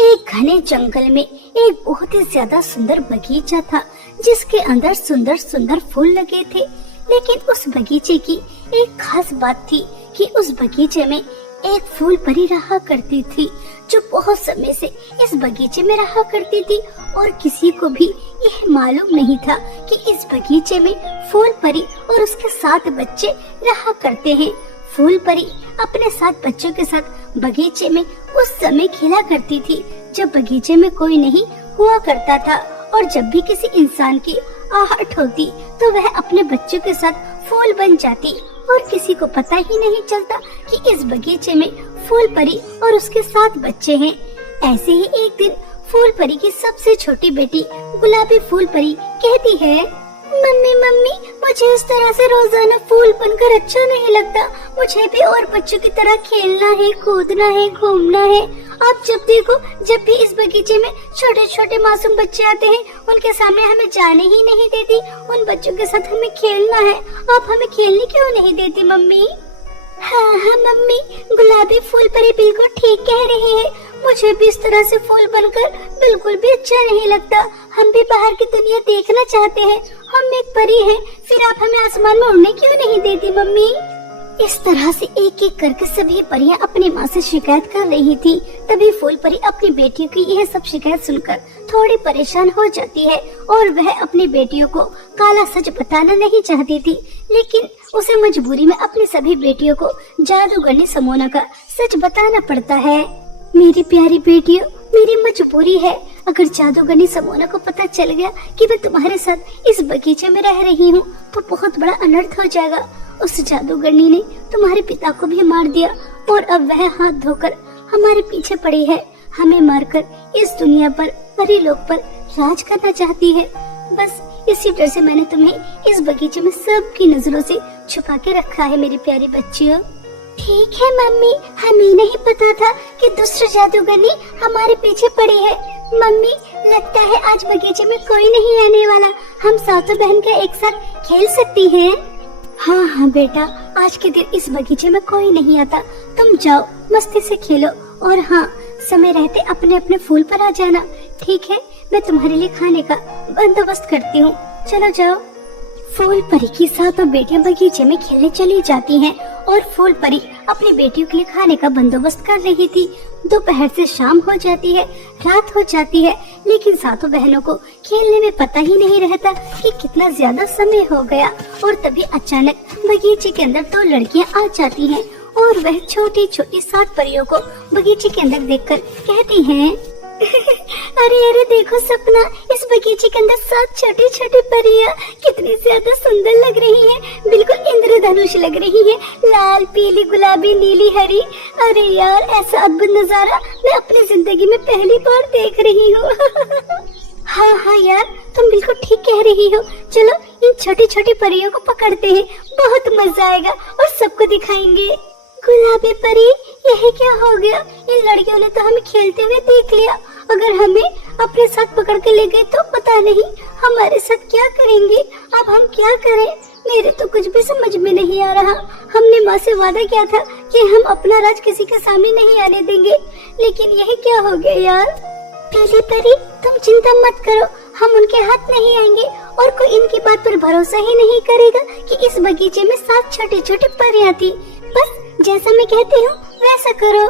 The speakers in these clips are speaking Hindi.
एक घने जंगल में एक बहुत ही ज्यादा सुंदर बगीचा था, जिसके अंदर सुंदर सुंदर फूल लगे थे। लेकिन उस बगीचे की एक खास बात थी कि उस बगीचे में एक फूल परी रहा करती थी, जो बहुत समय से इस बगीचे में रहा करती थी और किसी को भी यह मालूम नहीं था कि इस बगीचे में फूल परी और उसके 7 बच्चे रहा करते हैं। फूल परी अपने 7 बच्चों के साथ बगीचे में उस समय खेला करती थी जब बगीचे में कोई नहीं हुआ करता था, और जब भी किसी इंसान की आहट होती तो वह अपने बच्चों के साथ फूल बन जाती और किसी को पता ही नहीं चलता कि इस बगीचे में फूल परी और उसके 7 बच्चे हैं। ऐसे ही एक दिन फूल परी की सबसे छोटी बेटी गुलाबी फूल परी कहती है, मम्मी मम्मी, मुझे इस तरह से रोजाना फूल बनकर अच्छा नहीं लगता। मुझे भी और बच्चों की तरह खेलना है, कूदना है, घूमना है। आप जब देखो, जब भी इस बगीचे में छोटे छोटे मासूम बच्चे आते हैं, उनके सामने हमें जाने ही नहीं देती। उन बच्चों के साथ हमें खेलना है। आप हमें खेलने क्यों नहीं देती मम्मी? हाँ हाँ मम्मी, गुलाबी फूल परी बिल्कुल ठीक कह रही है। मुझे भी इस तरह से फूल बनकर बिल्कुल भी अच्छा नहीं लगता। हम भी बाहर की दुनिया देखना चाहते हैं। हम एक परी हैं, फिर आप हमें आसमान में उड़ने क्यों नहीं देती मम्मी? इस तरह से एक एक करके सभी परियां अपनी माँ से शिकायत कर रही थी। तभी फूल परी अपनी बेटियों की यह सब शिकायत सुनकर थोड़ी परेशान हो जाती है और वह अपनी बेटियों को काला सच बताना नहीं चाहती थी, लेकिन उसे मजबूरी में अपनी सभी बेटियों को जादूगरनी समोना का सच बताना पड़ता है। मेरी प्यारी बेटियों, मेरी मजबूरी है। अगर जादूगरनी समोना को पता चल गया कि मैं तुम्हारे साथ इस बगीचे में रह रही हूँ तो बहुत बड़ा अनर्थ हो जाएगा। उस जादूगरनी ने तुम्हारे पिता को भी मार दिया और अब वह हाथ धोकर हमारे पीछे पड़ी है। हमें मारकर इस दुनिया पर, परीलोक पर राज करना चाहती है। बस इसी डर से मैंने तुम्हें इस बगीचे में सबकी नजरों से छुपा के रखा है मेरी प्यारी बच्चियों। ठीक है मम्मी, हमें नहीं पता था कि दुष्ट जादूगरनी हमारे पीछे पड़ी है। मम्मी, लगता है आज बगीचे में कोई नहीं आने वाला। हम सातों बहन का एक साथ खेल सकती हैं। हाँ हाँ बेटा, आज के दिन इस बगीचे में कोई नहीं आता। तुम जाओ, मस्ती से खेलो और हाँ, समय रहते अपने अपने फूल पर आ जाना। ठीक है, मैं तुम्हारे लिए खाने का बंदोबस्त करती हूँ। चलो जाओ। फूल परी की 7 बेटियां बगीचे में खेलने चली जाती हैं और फूल परी अपनी बेटियों के लिए खाने का बंदोबस्त कर रही थी। दोपहर से शाम हो जाती है, रात हो जाती है, लेकिन 7 बहनों को खेलने में पता ही नहीं रहता कि कितना ज्यादा समय हो गया। और तभी अचानक बगीचे के अंदर 2 लड़कियां आ जाती हैं और वह छोटी छोटी 7 परियों को बगीचे के अंदर देखकर कहती हैं, अरे अरे देखो सपना, इस बगीचे के अंदर 7 छोटी छोटी परियां कितनी ज्यादा सुंदर लग रही हैं। बिल्कुल इंद्रधनुष लग रही है, लाल, पीली, गुलाबी, नीली, हरी। अरे यार, ऐसा अद्भुत नजारा मैं अपनी जिंदगी में पहली बार देख रही हूँ। हाँ हाँ यार, तुम बिल्कुल ठीक कह रही हो। चलो इन छोटी छोटी परियों को पकड़ते हैं, बहुत मजा आएगा और सबको दिखाएंगे। गुलाबी परी, यह क्या हो गया? इन लड़कियों ने तो हमें खेलते हुए देख लिया। अगर हमें अपने साथ पकड़ के ले गए तो पता नहीं हमारे साथ क्या करेंगे। अब हम क्या करें? मेरे तो कुछ भी समझ में नहीं आ रहा। हमने माँ से वादा किया था कि हम अपना राज किसी के सामने नहीं आने देंगे, लेकिन यह क्या हो गया यार? पीली परी, तुम चिंता मत करो, हम उनके हाथ नहीं आएंगे और कोई इनकी बात पर भरोसा ही नहीं करेगा कि इस बगीचे में 7 छोटे छोटे परियां थी। बस जैसा मैं कहती हूँ वैसा करो।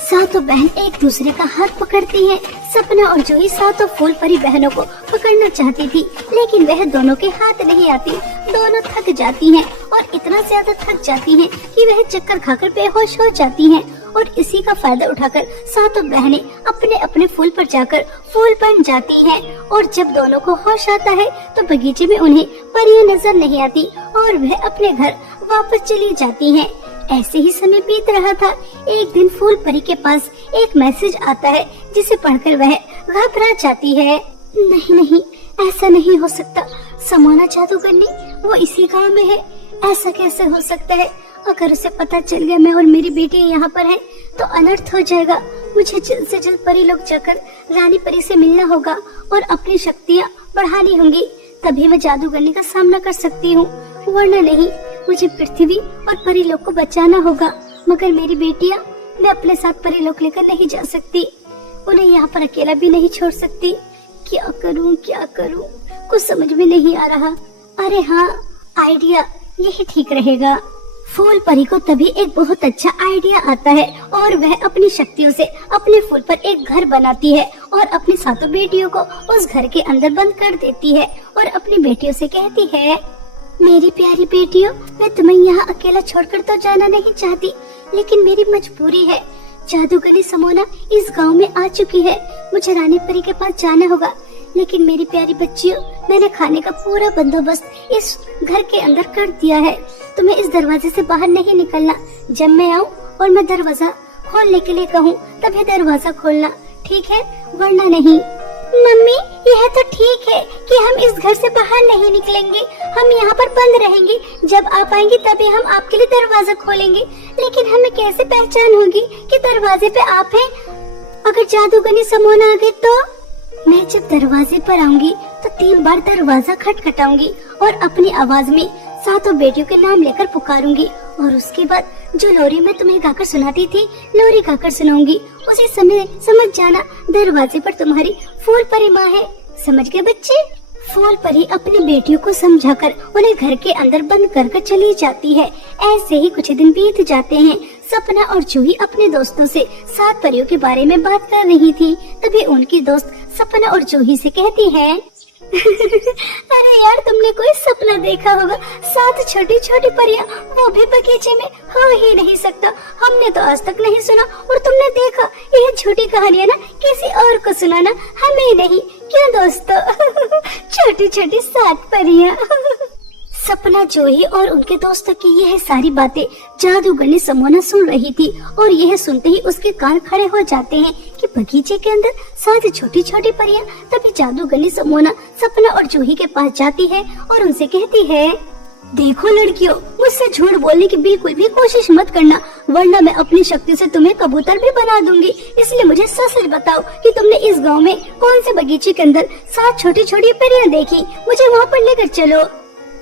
7 बहन एक दूसरे का हाथ पकड़ती हैं। सपना और जूही 7 फूल परी बहनों को पकड़ना चाहती थी, लेकिन वह दोनों के हाथ नहीं आती। दोनों थक जाती हैं और इतना ज्यादा थक जाती हैं कि वह चक्कर खाकर बेहोश हो जाती हैं। और इसी का फायदा उठाकर 7 बहनें अपने अपने फूल पर जाकर फूल बन जाती हैं। और जब दोनों को होश आता है तो बगीचे में उन्हें परियां नजर नहीं आती और वह अपने घर वापस चली जाती हैं। ऐसे ही समय बीत रहा था। एक दिन फूल परी के पास एक मैसेज आता है, जिसे पढ़कर वह घबरा जाती है। नहीं नहीं, ऐसा नहीं हो सकता। समोना जादूगरनी वो इसी गांव में है। ऐसा कैसे हो सकता है? अगर उसे पता चल गया मैं और मेरी बेटी यहाँ पर हैं, तो अनर्थ हो जाएगा। मुझे जल्द से जल्द परी लोग जाकर रानी परी से मिलना होगा और अपनी शक्तियाँ बढ़ानी होंगी, तभी मैं जादूगरनी का सामना कर सकती हूँ, वरना नहीं। मुझे पृथ्वी और परी लोग को बचाना होगा, मगर मेरी बेटियाँ मैं अपने साथ परी लोग लेकर नहीं जा सकती। उन्हें यहाँ पर अकेला भी नहीं छोड़ सकती। क्या करूँ कुछ समझ में नहीं आ रहा। अरे हाँ, आइडिया, यही ठीक रहेगा। फूल परी को तभी एक बहुत अच्छा आइडिया आता है और वह अपनी शक्तियों से अपने फूल पर एक घर बनाती है और अपनी सातों बेटियों को उस घर के अंदर बंद कर देती है और अपनी बेटियों से कहती है, मेरी प्यारी बेटियों, मैं तुम्हें यहाँ अकेला छोड़कर तो जाना नहीं चाहती, लेकिन मेरी मजबूरी है। जादूगरी समोना इस गांव में आ चुकी है, मुझे रानी परी के पास जाना होगा। लेकिन मेरी प्यारी बच्चियों, मैंने खाने का पूरा बंदोबस्त इस घर के अंदर कर दिया है। तुम्हें इस दरवाजे से बाहर नहीं निकलना। जब मैं आऊँ और मैं दरवाजा खोलने के लिए कहूँ तभी दरवाजा खोलना, ठीक है, वरना नहीं। मम्मी, यह तो ठीक है कि हम इस घर से बाहर नहीं निकलेंगे, हम यहाँ पर बंद रहेंगे। जब आप आएंगे तभी हम आपके लिए दरवाजा खोलेंगे, लेकिन हमें कैसे पहचान होगी कि दरवाजे पे आप हैं? अगर जादूगरनी समोना आ गई तो? मैं जब दरवाजे पर आऊंगी तो 3 बार दरवाजा खटखटाऊंगी और अपनी आवाज में सातों बेटियों के नाम लेकर पुकारूंगी और उसके बाद जो लोरी मैं तुम्हें गाकर सुनाती थी, लोरी गाकर सुनाऊंगी। उसी समय समझ जाना दरवाजे पर तुम्हारी फूल परी माँ है। समझ गए बच्चे? फूल परी अपनी बेटियों को समझाकर उन्हें घर के अंदर बंद कर चली जाती है। ऐसे ही कुछ दिन बीत जाते हैं। सपना और जूही अपने दोस्तों से 7 परियों के बारे में बात कर रही थी। तभी उनकी दोस्त सपना और जूही से कहती है, अरे यार, तुमने कोई सपना देखा होगा, 7 छोटी छोटी परियां, वो भी बगीचे में, हो ही नहीं सकता। हमने तो आज तक नहीं सुना और तुमने देखा। यह झूठी कहानियां ना किसी और को सुनाना, हमें नहीं, क्यों दोस्तों? छोटी छोटी 7 परियां। सपना, जूही और उनके दोस्तों की यह सारी बातें जादूगरनी समोना सुन रही थी और यह सुनते ही उसके कान खड़े हो जाते हैं कि बगीचे के अंदर 7 छोटी छोटी परियां। तभी जादूगरनी समोना सपना और जूही के पास जाती है और उनसे कहती है, देखो लड़कियों, मुझसे झूठ बोलने की बिल्कुल भी कोशिश मत करना, वरना मैं अपनी शक्ति से तुम्हें कबूतर भी बना दूंगी। इसलिए मुझे सच बताओ कि तुमने इस गाँव में कौन से बगीचे के अंदर 7 छोटी छोटी परियां देखी? मुझे वहाँ पर लेकर चलो।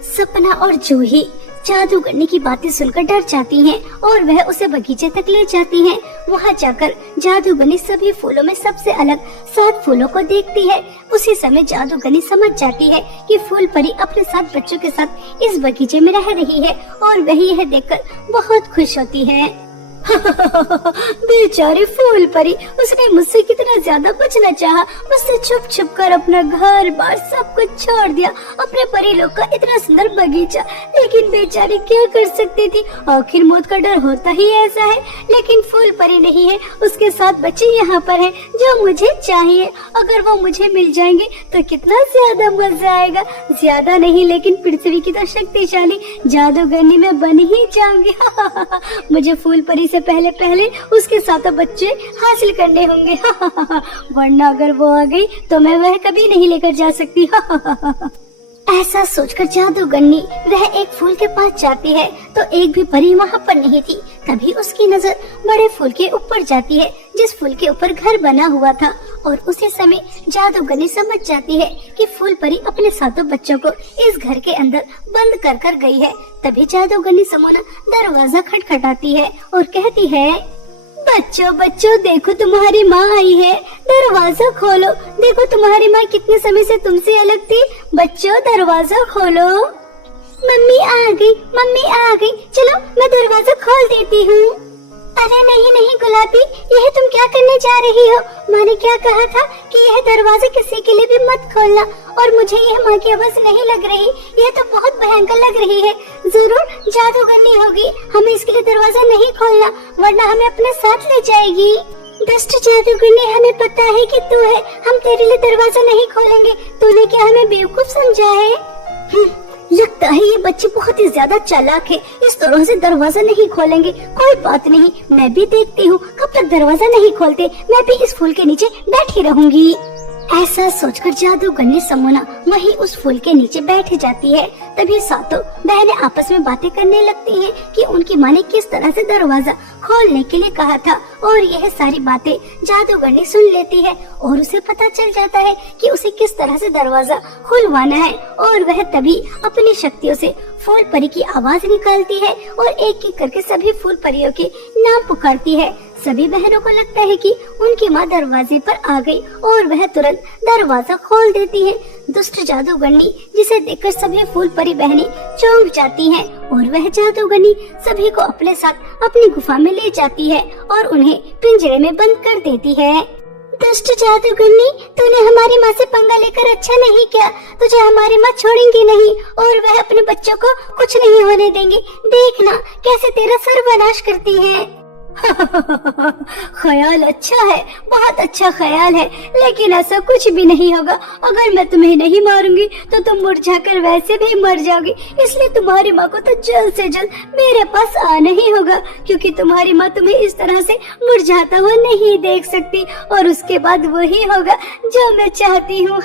सपना और जूही जादूगरनी की बातें सुनकर डर जाती हैं और वह उसे बगीचे तक ले जाती हैं। वहां जाकर जादूगरनी सभी फूलों में सबसे अलग 7 फूलों को देखती है। उसी समय जादूगरनी समझ जाती है कि फूल परी अपने 7 बच्चों के साथ इस बगीचे में रह रही है और वह यह देखकर बहुत खुश होती है। बेचारी फूल परी, उसने मुझसे कितना ज्यादा बचना चाहा, मुझसे छुप छुप कर अपना घर बार सब कुछ छोड़ दिया, अपने परी लोग का इतना सुंदर बगीचा। लेकिन बेचारी क्या कर सकती थी, आखिर मौत का डर होता ही ऐसा है। लेकिन फूल परी नहीं है, उसके 7 बच्चे यहाँ पर हैं जो मुझे चाहिए। अगर वो मुझे मिल जाएंगे तो कितना ज्यादा मजा आएगा। ज्यादा नहीं, लेकिन पृथ्वी की तो शक्तिशाली जादूगरनी में बन ही जाऊंगी। मुझे फूल परी से पहले उसके 7 बच्चे हासिल करने होंगे। वरना अगर वो आ गई तो मैं वह कभी नहीं लेकर जा सकती। ऐसा सोचकर जादूगरनी वह एक फूल के पास जाती है तो एक भी परी वहाँ पर नहीं थी। तभी उसकी नजर बड़े फूल के ऊपर जाती है जिस फूल के ऊपर घर बना हुआ था और उसी समय जादूगरनी समझ जाती है कि फूल परी अपने 7 बच्चों को इस घर के अंदर बंद कर गई है। तभी जादूगरनी समोना दरवाजा खटखटाती है और कहती है, बच्चों देखो तुम्हारी माँ आई है, दरवाजा खोलो। देखो तुम्हारी माँ कितने समय से तुमसे अलग थी। बच्चों दरवाजा खोलो। मम्मी आ गई, चलो मैं दरवाजा खोल देती हूँ। अरे नहीं गुलाबी, यह तुम क्या करने जा रही हो? माँ ने क्या कहा था कि यह दरवाजा किसी के लिए भी मत खोलना। और मुझे यह माँ की आवाज नहीं लग रही, यह तो बहुत भयंकर लग रही है। जरूर जादूगरनी होगी, हमें इसके लिए दरवाजा नहीं खोलना वरना हमें अपने साथ ले जाएगी। दुष्ट जादूगरनी, हमें पता है कि तू है, हम तेरे लिए दरवाजा नहीं खोलेंगे। तूने क्या हमें बेवकूफ समझा है? लगता है ये बच्चे बहुत ही ज्यादा चालाक है, इस तरह से दरवाजा नहीं खोलेंगे। कोई बात नहीं, मैं भी देखती हूँ कब तक दरवाजा नहीं खोलते। मैं भी इस फूल के नीचे बैठी रहूंगी। ऐसा सोचकर जादूगरनी समोना वहीं उस फूल के नीचे बैठ जाती है। तभी 7 बहनें आपस में बातें करने लगती हैं कि उनकी माँ ने किस तरह से दरवाजा खोलने के लिए कहा था और यह सारी बातें जादूगरनी सुन लेती है और उसे पता चल जाता है कि उसे किस तरह से दरवाजा खुलवाना है। और वह तभी अपनी शक्तियों से फूल परी की आवाज निकालती है और एक एक करके सभी फूल परियों के नाम पुकारती है। सभी बहनों को लगता है कि उनकी माँ दरवाजे पर आ गई और वह तुरंत दरवाजा खोल देती है। दुष्ट जादूगरनी जिसे देखकर सभी फूल परी बहनें चौंक जाती हैं और वह जादूगरनी सभी को अपने साथ अपनी गुफा में ले जाती है और उन्हें पिंजरे में बंद कर देती है। दुष्ट जादूगरनी, तूने हमारी माँ से पंगा लेकर अच्छा नहीं किया। तुझे हमारी माँ छोड़ेंगी नहीं और वह अपने बच्चों को कुछ नहीं होने देंगी। देखना कैसे तेरा सर्वनाश करती है। ख्याल अच्छा है, बहुत अच्छा ख्याल है, लेकिन ऐसा कुछ भी नहीं होगा। अगर मैं तुम्हें नहीं मारूंगी तो तुम मुरझाकर वैसे भी मर जाओगी। इसलिए तुम्हारी माँ को तो जल्द से जल्द मेरे पास आना ही होगा, क्योंकि तुम्हारी माँ तुम्हें इस तरह से मुरझाता हुआ नहीं देख सकती और उसके बाद वही होगा जो मैं चाहती हूँ।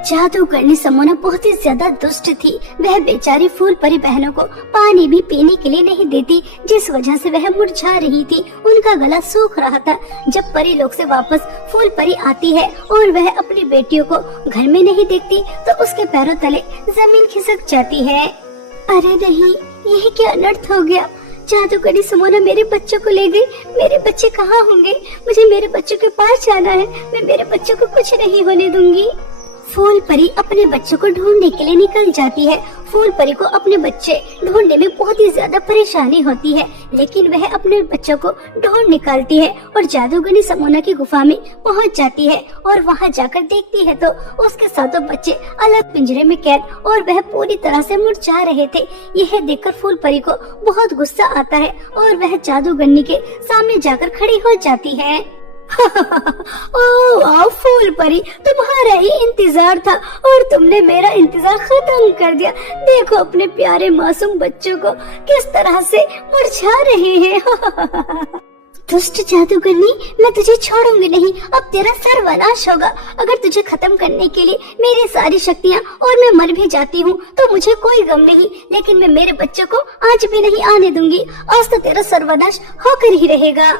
जादूगरनी समोना बहुत ही ज्यादा दुष्ट थी। वह बेचारी फूल परी बहनों को पानी भी पीने के लिए नहीं देती, जिस वजह से वह मुरझा रही थी। उनका गला सूख रहा था। जब परी लोग से वापस फूल परी आती है और वह अपनी बेटियों को घर में नहीं देखती तो उसके पैरों तले जमीन खिसक जाती है। अरे नहीं, यह क्या अनर्थ हो गया। जादूगरनी समोना मेरे बच्चों को ले गई। मेरे बच्चे कहाँ होंगे? मुझे मेरे बच्चों के पास जाना है। मैं मेरे बच्चों को कुछ नहीं होने दूंगी। फूल परी अपने बच्चों को ढूंढने के लिए निकल जाती है। फूल परी को अपने बच्चे ढूंढने में बहुत ही ज्यादा परेशानी होती है, लेकिन वह अपने बच्चों को ढूंढ निकालती है और जादूगरनी समोना की गुफा में पहुंच जाती है और वहां जाकर देखती है तो उसके सातों बच्चे अलग पिंजरे में कैद और वह पूरी तरह से मुरझा रहे थे। यह देखकर फूल परी को बहुत गुस्सा आता है और वह जादूगरनी के सामने जाकर खड़ी हो जाती है। ओह फूल परी, तुम्हारा ही इंतजार था और तुमने मेरा इंतजार खत्म कर दिया। देखो अपने प्यारे मासूम बच्चों को किस तरह से मुरझा रहे हैं। दुष्ट जादूगरनी, मैं तुझे छोड़ूंगी नहीं। अब तेरा सर्वनाश होगा। अगर तुझे खत्म करने के लिए मेरी सारी शक्तियाँ और मैं मर भी जाती हूँ तो मुझे कोई गम नहीं, लेकिन मैं मेरे बच्चों को आज भी नहीं आने दूंगी। आज तो तेरा सर्वनाश होकर ही रहेगा।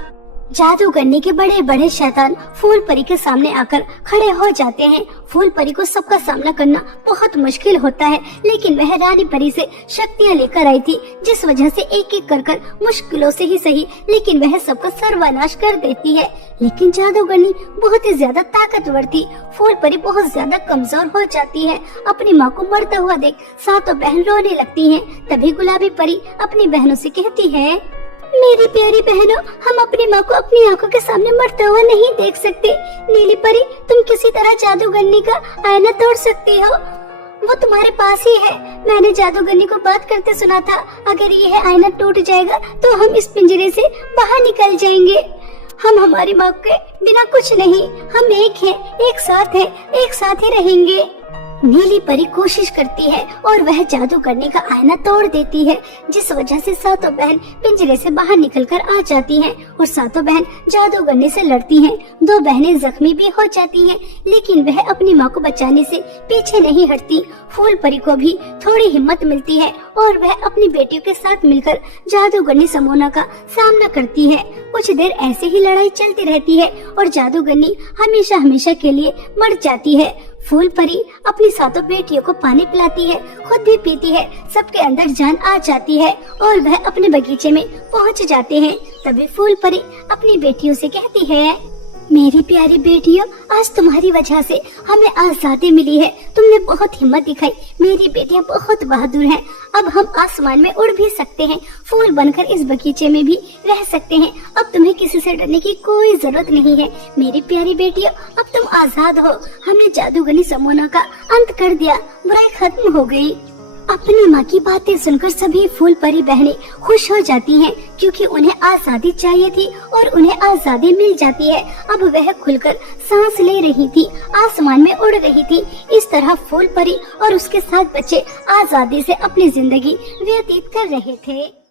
जादूगरनी के बड़े बड़े शैतान फूल परी के सामने आकर खड़े हो जाते हैं। फूल परी को सबका सामना करना बहुत मुश्किल होता है, लेकिन वह रानी परी से शक्तियाँ लेकर आई थी, जिस वजह से एक एक कर मुश्किलों से ही सही, लेकिन वह सबका सर्वनाश कर देती है। लेकिन जादूगरनी बहुत ही ज्यादा ताकतवर थी। फूल परी बहुत ज्यादा कमजोर हो जाती है। अपनी माँ को मरता हुआ देख सातों बहन रोने लगती हैं। तभी गुलाबी परी अपनी बहनों से कहती है, मेरी प्यारी बहनों, हम अपनी माँ को अपनी आंखों के सामने मरता हुआ नहीं देख सकते। नीली परी, तुम किसी तरह जादूगरनी का आईना तोड़ सकती हो। वो तुम्हारे पास ही है। मैंने जादूगरनी को बात करते सुना था, अगर यह आईना टूट जाएगा तो हम इस पिंजरे से बाहर निकल जाएंगे। हम हमारी माँ के बिना कुछ नहीं, हम एक हैं, एक साथ हैं, एक साथ ही रहेंगे। नीली परी कोशिश करती है और वह जादूगरनी का आईना तोड़ देती है, जिस वजह से सातों बहन पिंजरे से बाहर निकलकर आ जाती हैं और सातों बहन जादूगरनी से लड़ती हैं। दो बहनें जख्मी भी हो जाती हैं, लेकिन वह अपनी माँ को बचाने से पीछे नहीं हटती। फूल परी को भी थोड़ी हिम्मत मिलती है और वह अपनी बेटियों के साथ मिलकर जादूगरनी समोना का सामना करती है। कुछ देर ऐसे ही लड़ाई चलती रहती है और जादूगरनी हमेशा हमेशा के लिए मर जाती है। फूल परी अपनी सातों बेटियों को पानी पिलाती है, खुद भी पीती है। सबके अंदर जान आ जाती है और वह अपने बगीचे में पहुंच जाते हैं। तभी फूल परी अपनी बेटियों से कहती है, मेरी प्यारी बेटियों, आज तुम्हारी वजह से हमें आजादी मिली है। तुमने बहुत हिम्मत दिखाई। मेरी बेटियां बहुत बहादुर हैं। अब हम आसमान में उड़ भी सकते हैं, फूल बनकर इस बगीचे में भी रह सकते हैं। अब तुम्हें किसी से डरने की कोई जरूरत नहीं है। मेरी प्यारी बेटियों, अब तुम आजाद हो। हमने जादूगरनी समोना का अंत कर दिया, बुराई खत्म हो गई। अपनी माँ की बातें सुनकर सभी फूल परी बहनें खुश हो जाती हैं, क्योंकि उन्हें आजादी चाहिए थी और उन्हें आजादी मिल जाती है। अब वह खुलकर सांस ले रही थी, आसमान में उड़ रही थी। इस तरह फूल परी और उसके 7 बच्चे आजादी से अपनी जिंदगी व्यतीत कर रहे थे।